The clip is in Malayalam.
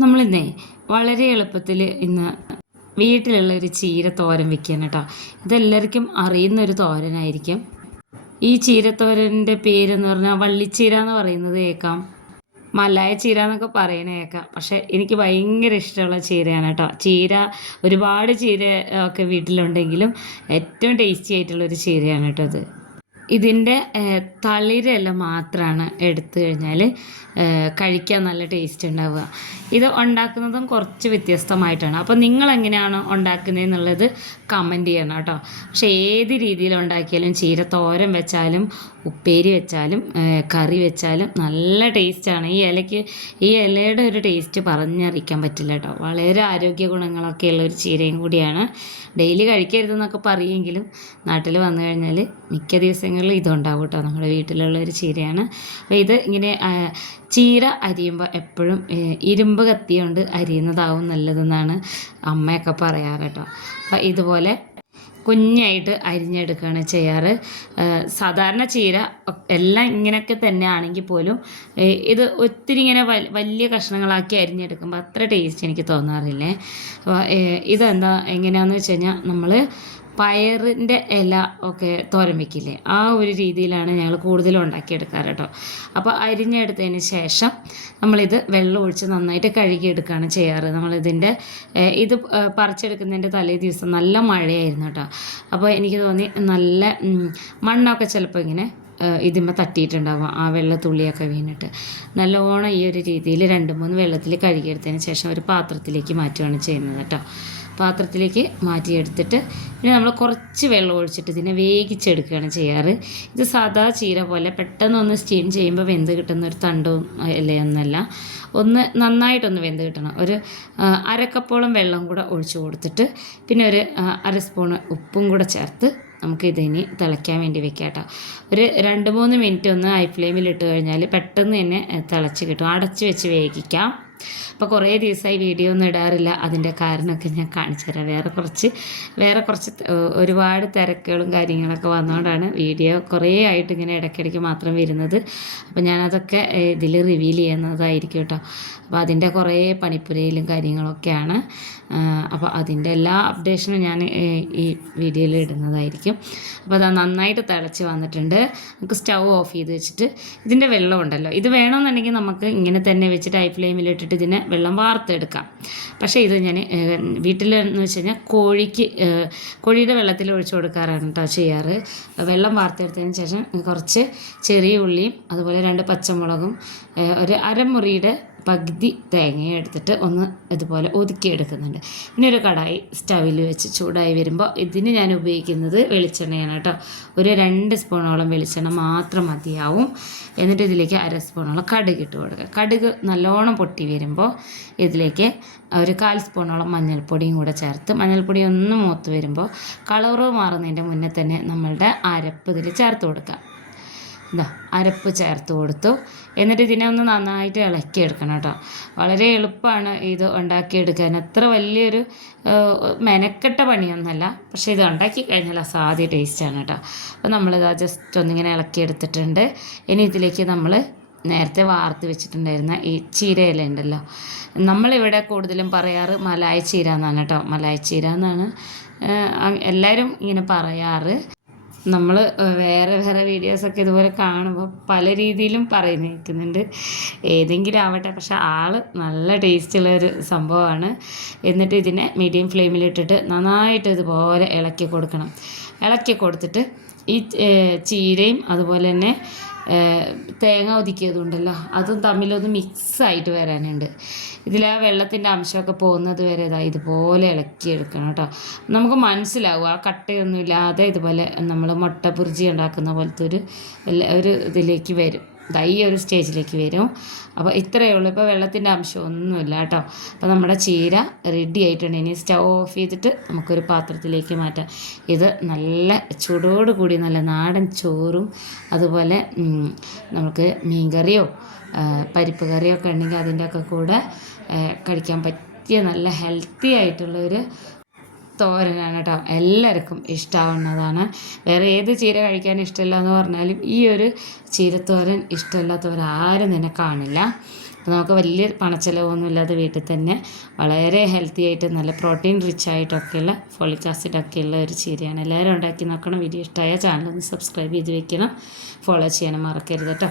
നമ്മളിന്നേ വളരെ എളുപ്പത്തിൽ ഇന്ന് വീട്ടിലുള്ള ഒരു ചീര തോരൻ വെക്കാൻ കേട്ടോ. ഇതെല്ലാവർക്കും അറിയുന്നൊരു തോരനായിരിക്കും. ഈ ചീരത്തോരൻ്റെ പേരെന്ന് പറഞ്ഞാൽ വള്ളിച്ചീര എന്ന് പറയുന്നത് കേൾക്കാം, മലായ ചീര എന്നൊക്കെ പറയണ കേൾക്കാം. പക്ഷെ എനിക്ക് ഭയങ്കര ഇഷ്ടമുള്ള ചീരയാണ് കേട്ടോ. ചീര ഒരുപാട് ചീര ഒക്കെ വീട്ടിലുണ്ടെങ്കിലും ഏറ്റവും ടേസ്റ്റി ആയിട്ടുള്ളൊരു ചീരയാണ് കേട്ടോ അത്. ഇതിൻ്റെ തളിരെല്ലാം മാത്രമാണ് എടുത്തു കഴിഞ്ഞാൽ കഴിക്കാൻ നല്ല ടേസ്റ്റ് ഉണ്ടാവുക. ഇത് ഉണ്ടാക്കുന്നതും കുറച്ച് വ്യത്യസ്തമായിട്ടാണ്. അപ്പോൾ നിങ്ങൾ എങ്ങനെയാണ് ഉണ്ടാക്കുന്നതെന്നുള്ളത് കമൻറ്റ് ചെയ്യണം കേട്ടോ. പക്ഷേ ഏത് രീതിയിൽ ഉണ്ടാക്കിയാലും ചീര തോരൻ വെച്ചാലും ഉപ്പേരി വെച്ചാലും കറി വെച്ചാലും നല്ല ടേസ്റ്റാണ്. ഈ ഇലയുടെ ഒരു ടേസ്റ്റ് പറഞ്ഞറിയിക്കാൻ പറ്റില്ല കേട്ടോ. വളരെ ആരോഗ്യ ഗുണങ്ങളൊക്കെ ഉള്ള ഒരു ചീരയും കൂടിയാണ്. ഡെയിലി കഴിക്കരുതെന്നൊക്കെ പറയുമെങ്കിലും നാട്ടിൽ വന്നു കഴിഞ്ഞാൽ മിക്ക ദിവസങ്ങളിൽ ഇതുണ്ടാവും കേട്ടോ. നമ്മുടെ വീട്ടിലുള്ള ഒരു ചീരയാണ്. അപ്പോൾ ഇത് ഇങ്ങനെ ചീര അരിയുമ്പോൾ എപ്പോഴും ഇരുമ്പ് കത്തി കൊണ്ട് അരിയുന്നതാവും നല്ലതെന്നാണ് അമ്മയൊക്കെ പറയാറ് കേട്ടോ. അപ്പോൾ ഇതുപോലെ കുഞ്ഞായിട്ട് അരിഞ്ഞെടുക്കുകയാണ് ചെയ്യാറ്. സാധാരണ ചീര എല്ലാം ഇങ്ങനെയൊക്കെ തന്നെ ആണെങ്കിൽ പോലും ഇത് ഒത്തിരി ഇങ്ങനെ വലിയ കഷ്ണങ്ങളാക്കി അരിഞ്ഞെടുക്കുമ്പോൾ അത്ര ടേസ്റ്റ് എനിക്ക് തോന്നാറില്ലേ. അപ്പോൾ ഇതെന്താ എങ്ങനെയാണെന്ന് വെച്ച് കഴിഞ്ഞാൽ നമ്മൾ പയറിൻ്റെ ഇല ഒക്കെ തോരൻ വയ്ക്കില്ലേ, ആ ഒരു രീതിയിലാണ് ഞങ്ങൾ കൂടുതലും ഉണ്ടാക്കിയെടുക്കാറ് കേട്ടോ. അപ്പോൾ അരിഞ്ഞെടുത്തതിന് ശേഷം നമ്മളിത് വെള്ളം ഒഴിച്ച് നന്നായിട്ട് കഴുകിയെടുക്കുകയാണ് ചെയ്യാറ്. നമ്മളിതിൻ്റെ ഇത് പറിച്ചെടുക്കുന്നതിൻ്റെ തലേ ദിവസം നല്ല മഴയായിരുന്നു കേട്ടോ. അപ്പോൾ എനിക്ക് തോന്നി നല്ല മണ്ണൊക്കെ ചിലപ്പോൾ ഇങ്ങനെ ഇതിന്മേൽ തട്ടിയിട്ടുണ്ടാവും, ആ വെള്ളത്തുള്ളിയൊക്കെ വീണിട്ട്. നല്ലോണം ഈ ഒരു രീതിയിൽ 2-3 വെള്ളത്തിൽ കഴുകിയെടുത്തതിന് ശേഷം ഒരു പാത്രത്തിലേക്ക് മാറ്റുകയാണ് ചെയ്യുന്നത് കേട്ടോ. പാത്രത്തിലേക്ക് മാറ്റിയെടുത്തിട്ട് പിന്നെ നമ്മൾ കുറച്ച് വെള്ളം ഒഴിച്ചിട്ട് ഇതിനെ വേവിച്ചെടുക്കുകയാണ് ചെയ്യാറ്. ഇത് സാധാ ചീര പോലെ പെട്ടെന്നൊന്ന് സ്റ്റീം ചെയ്യുമ്പോൾ വെന്ത് കിട്ടുന്ന ഒരു തണ്ടും ഇലയൊന്നുമല്ല. ഒന്ന് നന്നായിട്ടൊന്ന് വെന്ത് കിട്ടണം. ഒരു അരക്കപ്പോളം വെള്ളം കൂടെ ഒഴിച്ച് കൊടുത്തിട്ട് പിന്നെ ഒരു 1/2 സ്പൂൺ ഉപ്പും കൂടെ ചേർത്ത് നമുക്ക് ഇതിനി തിളയ്ക്കാൻ വേണ്ടി വെക്കാം കേട്ടോ. ഒരു 2-3 മിനിറ്റ് ഒന്ന് ഹൈ ഫ്ലെയിമിൽ ഇട്ട് കഴിഞ്ഞാൽ പെട്ടെന്ന് തന്നെ തിളച്ച് കിട്ടും. അടച്ച് വെച്ച് വേവിക്കാം. അപ്പോൾ കുറേ ദിവസമായി വീഡിയോ ഒന്നും ഇടാറില്ല. അതിൻ്റെ കാരണമൊക്കെ ഞാൻ കാണിച്ചു തരാം. വേറെ കുറച്ച് ഒരുപാട് തിരക്കുകളും കാര്യങ്ങളൊക്കെ വന്നുകൊണ്ടാണ് വീഡിയോ കുറേ ആയിട്ട് ഇങ്ങനെ ഇടയ്ക്കിടയ്ക്ക് മാത്രം വരുന്നത്. അപ്പോൾ ഞാനതൊക്കെ ഇതിൽ റിവീൽ ചെയ്യുന്നതായിരിക്കും കേട്ടോ. അപ്പോൾ അതിൻ്റെ കുറേ പണിപ്പുരയിലും കാര്യങ്ങളൊക്കെയാണ്. അപ്പോൾ അതിൻ്റെ എല്ലാ അപ്ഡേഷനും ഞാൻ ഈ വീഡിയോയിൽ ഇടുന്നതായിരിക്കും. അപ്പോൾ അത് നന്നായിട്ട് തിളച്ച് വന്നിട്ടുണ്ട്. നമുക്ക് സ്റ്റൗ ഓഫ് ചെയ്ത് വെച്ചിട്ട് ഇതിൻ്റെ വെള്ളം ഉണ്ടല്ലോ, ഇത് വേണമെന്നുണ്ടെങ്കിൽ നമുക്ക് ഇങ്ങനെ തന്നെ വെച്ചിട്ട് ഹൈ ഫ്ലെയിമിലിട്ടിട്ട് ഇതിനെ വെള്ളം വാർത്തെടുക്കാം. പക്ഷേ ഇത് ഞാൻ വീട്ടിലെന്ന് വെച്ച് കഴിഞ്ഞാൽ കോഴിയുടെ വെള്ളത്തിൽ ഒഴിച്ചു കൊടുക്കാറാണ് കേട്ടോ ചെയ്യാറ്. വെള്ളം വാർത്തെടുത്തതിന് ശേഷം കുറച്ച് ചെറിയ ഉള്ളിയും അതുപോലെ 2 പച്ചമുളകും ഒരു അരമുറിയുടെ പകുതി തേങ്ങയും എടുത്തിട്ട് ഒന്ന് ഇതുപോലെ ഒതുക്കിയെടുക്കുന്നുണ്ട്. പിന്നെ ഒരു കടായി സ്റ്റവിൽ വെച്ച് ചൂടായി വരുമ്പോൾ ഇതിന് ഞാൻ ഉപയോഗിക്കുന്നത് വെളിച്ചെണ്ണയാണ് കേട്ടോ. ഒരു 2 സ്പൂണോളം വെളിച്ചെണ്ണ മാത്രം മതിയാവും. എന്നിട്ട് ഇതിലേക്ക് 1/2 സ്പൂണോളം കടുക് ഇട്ട് കൊടുക്കുക. കടുക് നല്ലോണം പൊട്ടി വരുമ്പോൾ ഇതിലേക്ക് ഒരു 1/4 സ്പൂണോളം മഞ്ഞൾപ്പൊടിയും കൂടെ ചേർത്ത് മഞ്ഞൾപ്പൊടി ഒന്ന് മൂത്ത് വരുമ്പോൾ കളറ് മാറുന്നതിൻ്റെ മുന്നേ തന്നെ നമ്മളുടെ അരപ്പ് ഇതിൽ ചേർത്ത് കൊടുക്കുക. അരപ്പ് ചേർത്ത് കൊടുത്തു. എന്നിട്ട് ഇതിനെ ഒന്ന് നന്നായിട്ട് ഇളക്കിയെടുക്കണം കേട്ടോ. വളരെ എളുപ്പമാണ് ഇത് ഉണ്ടാക്കിയെടുക്കാൻ. അത്ര വലിയൊരു മെനക്കെട്ട പണിയൊന്നുമല്ല, പക്ഷേ ഇത് ഉണ്ടാക്കി കഴിഞ്ഞാൽ അസാധ്യ ടേസ്റ്റാണ് കേട്ടോ. അപ്പോൾ നമ്മളിത് ജസ്റ്റ് ഒന്നിങ്ങനെ ഇളക്കിയെടുത്തിട്ടുണ്ട്. ഇനി ഇതിലേക്ക് നമ്മൾ നേരത്തെ വാർത്ത് വെച്ചിട്ടുണ്ടായിരുന്ന ഈ ചീരയില ഉണ്ടല്ലോ, നമ്മളിവിടെ കൂടുതലും പറയാറ് മലായ ചീര എന്നാണ് കേട്ടോ. മലായ ചീര എന്നാണ് എല്ലാവരും ഇങ്ങനെ പറയാറ്. നമ്മൾ വേറെ വീഡിയോസൊക്കെ ഇതുപോലെ കാണുമ്പോൾ പല രീതിയിലും കേൾക്കുന്നുണ്ട്. ഏതെങ്കിലും ആവട്ടെ, പക്ഷെ നല്ല ടേസ്റ്റുള്ളൊരു സംഭവമാണ്. എന്നിട്ട് ഇതിനെ മീഡിയം ഫ്ലെയിമിലിട്ടിട്ട് നന്നായിട്ട് ഇതുപോലെ ഇളക്കി കൊടുക്കണം. ഇളക്കി കൊടുത്തിട്ട് ഈ ചീരയും അതുപോലെ തന്നെ തേങ്ങ ഒതുക്കിയതുണ്ടല്ലോ അതും തമ്മിലൊന്ന് മിക്സായിട്ട് വരാനുണ്ട്. ഇതിൽ ആ വെള്ളത്തിൻ്റെ അംശമൊക്കെ പോകുന്നത് വരെ ഇതുപോലെ ഇളക്കിയെടുക്കണം കേട്ടോ. നമുക്ക് മനസ്സിലാവും ആ കട്ടയൊന്നുമില്ലാതെ ഇതുപോലെ നമ്മൾ മുട്ട ബുർജി ഉണ്ടാക്കുന്ന പോലത്തെ ഒരു ഇതിലേക്ക് വരും. ഈ ഒരു സ്റ്റേജിലേക്ക് വരും. അപ്പോൾ ഇത്രയേ ഉള്ളൂ. ഇപ്പോൾ വെള്ളത്തിൻ്റെ അംശമൊന്നുമില്ല കേട്ടോ. അപ്പോൾ നമ്മുടെ ചീര റെഡി ആയിട്ടുണ്ട്. ഇനി സ്റ്റൗ ഓഫ് ചെയ്തിട്ട് നമുക്കൊരു പാത്രത്തിലേക്ക് മാറ്റാം. ഇത് നല്ല ചൂടോടുകൂടി നല്ല നാടൻ ചോറും അതുപോലെ നമുക്ക് മീൻകറിയോ പരിപ്പ് കറിയോ ഒക്കെ ഉണ്ടെങ്കിൽ അതിൻ്റെയൊക്കെ കൂടെ കഴിക്കാൻ പറ്റിയ നല്ല ഹെൽത്തി ആയിട്ടുള്ളൊരു തോരനാണ് കേട്ടോ. എല്ലാവർക്കും ഇഷ്ടമാവുന്നതാണ്. വേറെ ഏത് ചീര കഴിക്കാൻ ഇഷ്ടമില്ല എന്ന് പറഞ്ഞാലും ഈ ഒരു ചീരത്തോരൻ ഇഷ്ടമില്ലാത്തവരാരും തന്നെ കാണില്ല. അപ്പോൾ നമുക്ക് വലിയ പണച്ചിലവൊന്നും ഇല്ലാതെ വീട്ടിൽ തന്നെ വളരെ ഹെൽത്തി ആയിട്ട് നല്ല പ്രോട്ടീൻ റിച്ച് ആയിട്ടൊക്കെയുള്ള ഫോളിക് ആസിഡൊക്കെയുള്ള ഒരു ചീരയാണ്. എല്ലാവരും ഉണ്ടാക്കി നോക്കണം. വീഡിയോ ഇഷ്ടമായ ചാനൽ ഒന്ന് സബ്സ്ക്രൈബ് ചെയ്ത് വെക്കണം, ഫോളോ ചെയ്യാനും മറക്കരുത് കേട്ടോ.